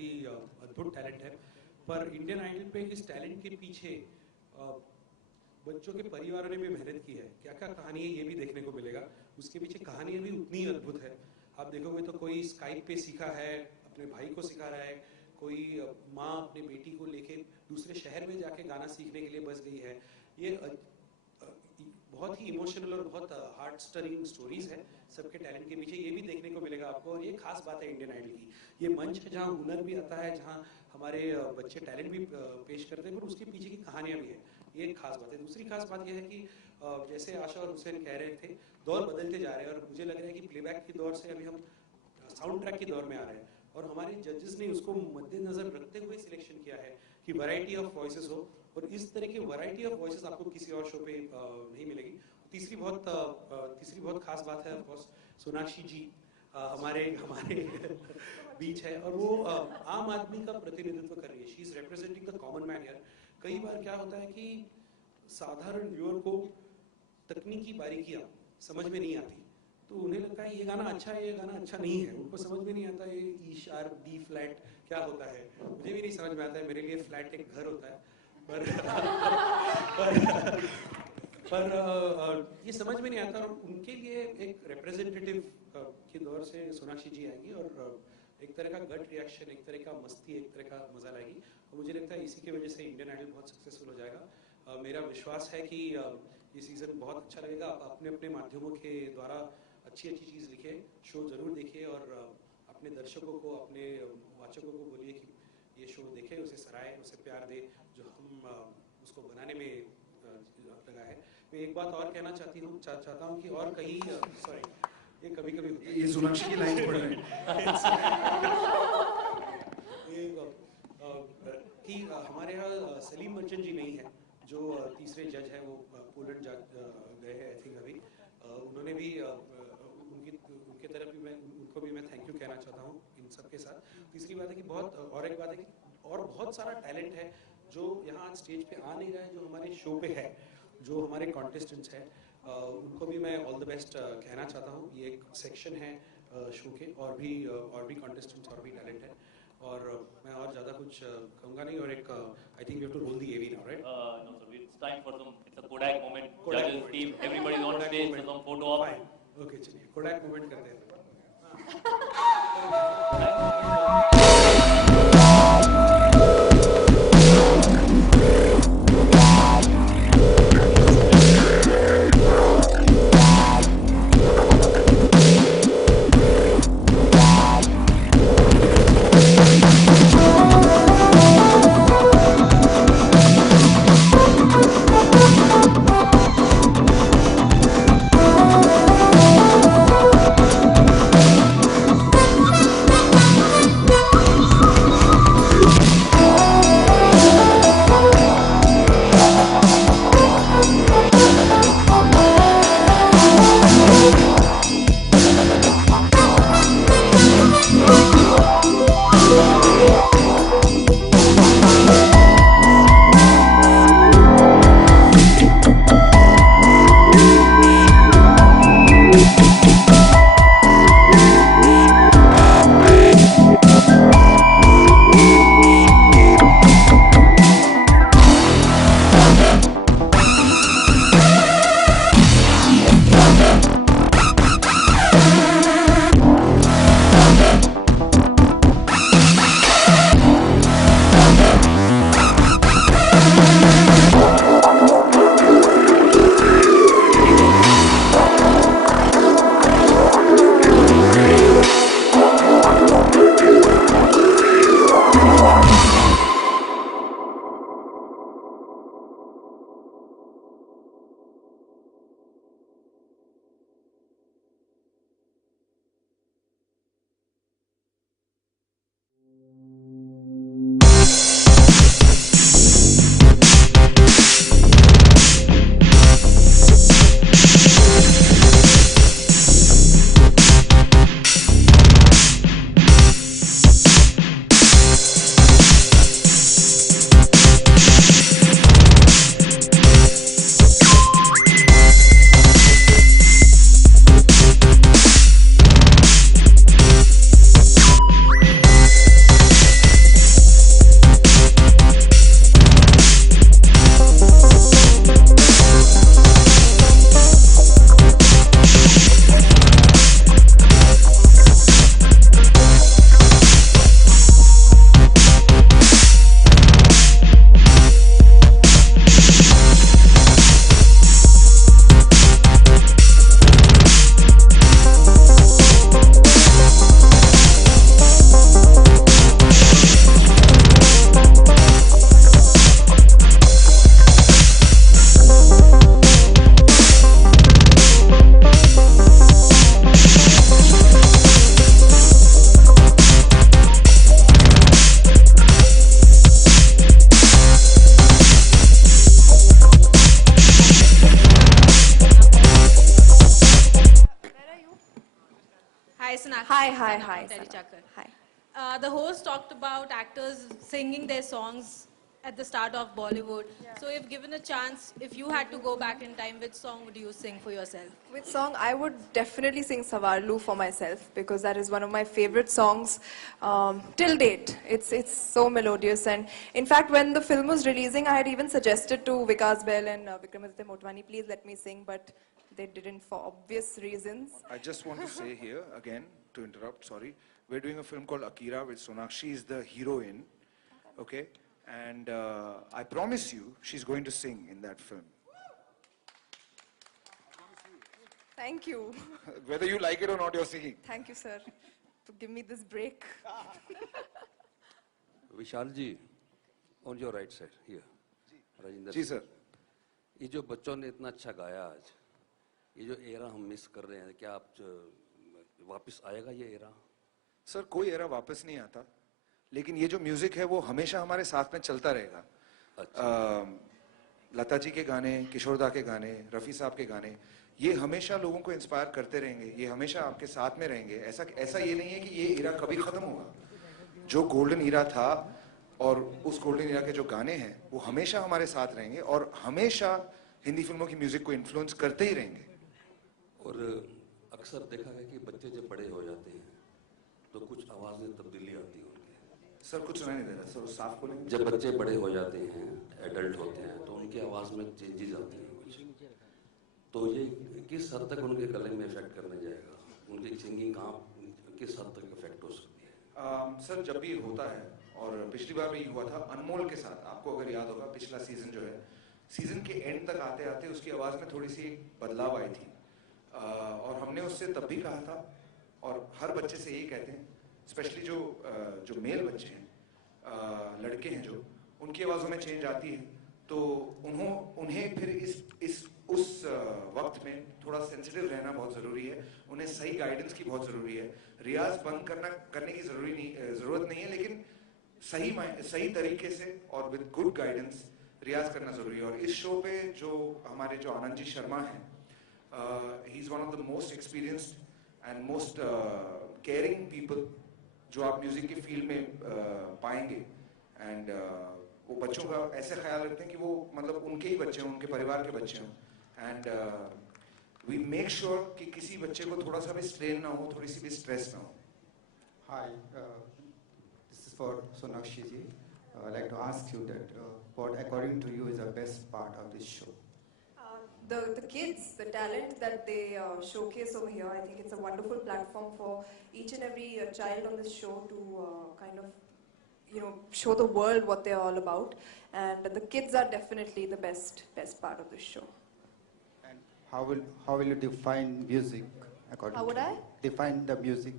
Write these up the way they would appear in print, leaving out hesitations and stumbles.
ही अद्भुत टैलेंट है। पर इंडियन आइडल पे इस टैलेंट के पीछे बच्चों के परिवारों ने भी मेहनत की है। क्या क्या कहानी है ये भी देखने को मिलेगा। उसके पीछे कहानियाँ भी उतनी अद्भुत है। आप देखोगे तो कोई स्काइप पे सीखा है, अपने भाई को सिखा रहा है, कोई माँ अपने बेटी को लेके दूसरे शहर में जाके गाना सीखने के लिए बस गई है। ये बहुत ही इमोशनल और बहुत हार्ट स्टरिंग स्टोरीज है सबके टैलेंट के पीछे। ये भी देखने को मिलेगा आपको। और ये खास बात है इंडियन आइडल की, ये मंच है जहाँ हुनर भी आता है, जहाँ हमारे बच्चे टैलेंट भी पेश करते हैं, पर उसके पीछे की कहानियाँ भी है। ये एक खास बात है। दूसरी खास बात यह है कि जैसे आशा और हुसैन कह रहे थे, दौर बदलते जा रहे हैं और मुझे लग रहा है कि प्लेबैक की दौर से अभी हम साउंड ट्रैक के दौर में आ रहे हैं। और हमारे जजेस ने उसको मद्देनजर रखते हुए सिलेक्शन किया है कि वैरायटी ऑफ वॉइसेस हो, और इस तरह की वैरायटी ऑफ वॉइसेस आपको किसी और शो पे नहीं मिलेगी। तीसरी बहुत खास बात है ऑफ कोर्स सोनाक्षी जी हमारे बीच है, और वो आम आदमी का प्रतिनिधित्व कर रही है। She is representing the common man here. कई बार क्या होता है कि साधारण व्यूअर को तकनीकी बारीकियां समझ में नहीं आती, तो उन्हें लगता है ये गाना अच्छा है, ये गाना अच्छा नहीं है। उनको समझ में नहीं आता ये ई शार्प डी फ्लैट क्या होता है। मुझे भी नहीं समझ में आता है, मेरे लिए फ्लैट एक घर होता है। पर ये समझ में नहीं आता, और उनके लिए एक रिप्रेजेंटेटिव के दौर से सोनाक्षी जी आएगी और एक तरह का गट रिएक्शन, एक तरह का मस्ती, एक तरह का मजा लाएगी। और मुझे लगता है इसी की वजह से इंडियन आइडल बहुत सक्सेसफुल हो जाएगा। मेरा विश्वास है कि ये सीज़न बहुत अच्छा लगेगा। आप अपने अपने माध्यमों के द्वारा अच्छी चीज़ लिखे, शो ज़रूर देखिए, और अपने दर्शकों को, अपने वाचकों को बोलिए कि ये शो देखें, उसे सराहे, उसे प्यार दे, जो हम उसको बनाने में लगा है। मैं एक बात और कहना चाहता हूँ कि और कहीं सॉरी, ये कभी कभी ये सोनाक्षी की लाइन पढ़ रहे कि हमारे यहाँ सलीम मर्चेंट जी नहीं है, जो तीसरे जज हैं, वो पोलैंड गए हैं आई थिंक अभी। उन्होंने भी उनके तरफ भी उनको भी मैं थैंक यू कहना चाहता हूँ इन सब के साथ। तीसरी बात है कि एक बात है कि और बहुत सारा टैलेंट है जो यहाँ आज स्टेज पे आ नहीं रहा है, जो हमारे शो पे है, जो हमारे कॉन्टेस्टेंट्स हैं, उनको भी मैं ऑल द बेस्ट कहना चाहता हूँ। ये एक सेक्शन है शो के, और भी कॉन्टेस्टेंट्स और भी टैलेंट है, और मैं और ज़्यादा कुछ कहूँगा नहीं। और एक I think you have to roll the AV now, right? No sir, it's time for some, it's a Kodak moment. Judges, team, everybody is on stage, so some photo op. Okay, चलिए Kodak moment करते हैं। Hi, Telly Sana. Chakkar. Hi. The host talked about actors singing their songs at the start of Bollywood. So if given a chance, if you had to go back in time, which song would you sing for yourself? Which song? I would definitely sing Savarlu for myself because that is one of my favorite songs till date. It's so melodious, and in fact, when the film was releasing, I had even suggested to Vikas Bell and Vikramaditya Motwani, please let me sing, but they didn't for obvious reasons. I just want to say here, again, to interrupt, sorry. We're doing a film called Akira, which Sonakshi is the heroine, okay? And I promise you, she's going to sing in that film. Thank you. Whether you like it or not, you're singing. Thank you, sir, to give me this break. Vishal ji, on your right side here. Rajinder ji sir. ये जो बच्चों ने इतना अच्छा गाया आज, ये जो एरा हम मिस कर रहे हैं, क्या आप वापस आएगा ये एरा? सर कोई एरा वापस नहीं आता, लेकिन ये जो म्यूजिक है वो हमेशा हमारे साथ में चलता रहेगा. लता जी के गाने, किशोरदा के गाने, रफी साहब के गाने, ये हमेशा लोगों को इंस्पायर करते रहेंगे, ये हमेशा आपके साथ में रहेंगे. ऐसा ये नहीं है कि ये एरा कभी खत्म होगा. जो गोल्डन एरा था और उस गोल्डन एरा के जो गाने हैं वो हमेशा हमारे साथ रहेंगे और हमेशा हिंदी फिल्मों की म्यूजिक को इन्फ्लुएंस करते ही रहेंगे. और अक्सर देखा गया कि बच्चे जब बड़े हो जाते हैं तो कुछ आवाज में तब्दीली आती है उनके. सर कुछ सुनाई नहीं दे रहा, सर साफ बोलेंगे. जब बच्चे बड़े हो जाते हैं, एडल्ट होते हैं, तो उनकी आवाज में चेंजेस आती हैं कुछ. तो ये किस हद तक उनके गले में इफेक्ट करने जाएगा? उनकी सिंगिंग कहाँ किस हद तक इफेक्ट हो सकती है? सर जब भी होता है, और पिछली बार भी हुआ था अनमोल के साथ, आपको अगर याद होगा पिछला सीजन जो है, सीजन के एंड तक आते आते उसकी आवाज में थोड़ी सी बदलाव आई थी. और हमने उससे तब भी कहा था, और हर बच्चे से यही कहते हैं, स्पेशली जो मेल बच्चे हैं, लड़के हैं जो, उनकी आवाज़ों में चेंज आती है, तो उन्हें फिर उस वक्त में थोड़ा सेंसिटिव रहना बहुत ज़रूरी है. उन्हें सही गाइडेंस की बहुत ज़रूरी है. रियाज बंद करने की ज़रूरत नहीं है, लेकिन सही तरीके से और विद गुड गाइडेंस रियाज करना ज़रूरी है. और इस शो पे जो हमारे जो आनंद जी शर्मा हैं, he is one of the most experienced and most caring people जो आप म्यूजिक की फील्ड में पाएंगे. एंड वो बच्चों का ऐसे ख्याल रखते हैं कि वो मतलब उनके ही बच्चे हों, उनके परिवार के बच्चे हों. एंड वी मेक श्योर कि किसी बच्चे को थोड़ा सा भी स्ट्रेन ना हो, थोड़ी सी भी स्ट्रेस ना हो. Hi, this is for Sonakshi ji. I'd like to ask you that what according to you is the best part of this show? The kids, the talent that they showcase over here, I think it's a wonderful platform for each and every child on this show to kind of, show the world what they're all about. And the kids are definitely the best part of this show. And how will you define music according How would to I? you? Define the music.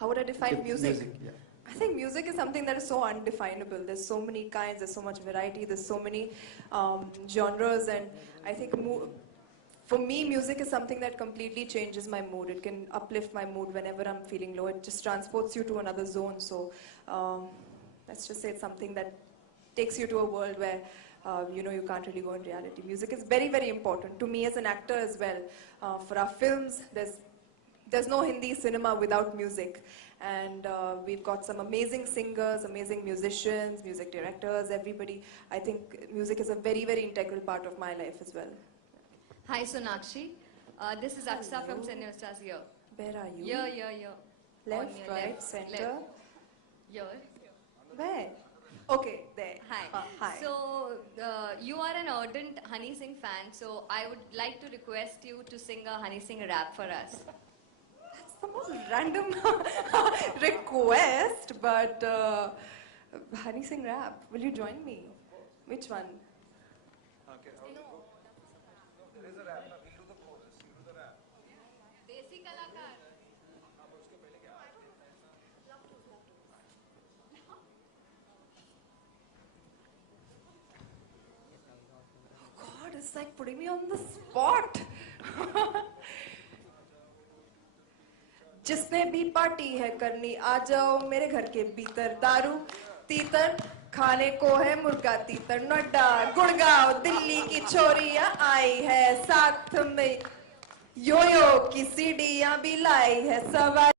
How would I define music? Yeah. I think music is something that is so undefinable. There's so many kinds, there's so much variety, there's so many genres, and I think for me, music is something that completely changes my mood. It can uplift my mood whenever I'm feeling low. It just transports you to another zone. So let's just say it's something that takes you to a world where you can't really go in reality. Music is very, very important to me as an actor as well. For our films, there's no Hindi cinema without music. And we've got some amazing singers, amazing musicians, music directors, everybody. I think music is a very, very integral part of my life as well. Hi Sonakshi, this is Aksa from Senior Stars here. Where are you? Here. Left, On your right, left, center? left. Here. Where? Okay, there. Hi. Hi. So, you are an ardent Honey Singh fan, so I would like to request you to sing a Honey Singh rap for us. That's the most random request, but Honey Singh rap. Will you join me? Which one? Desi Kalakar. God, it's like putting me on the spot. जिसने भी party है करनी आ जाओ मेरे घर के भीतर. दारू तीतर खाने को है मुर्गा तीतर. नोएडा गुड़गांव दिल्ली की छोरियां आई है साथ में. योयो की सीढ़ियां भी लाई है सवारी.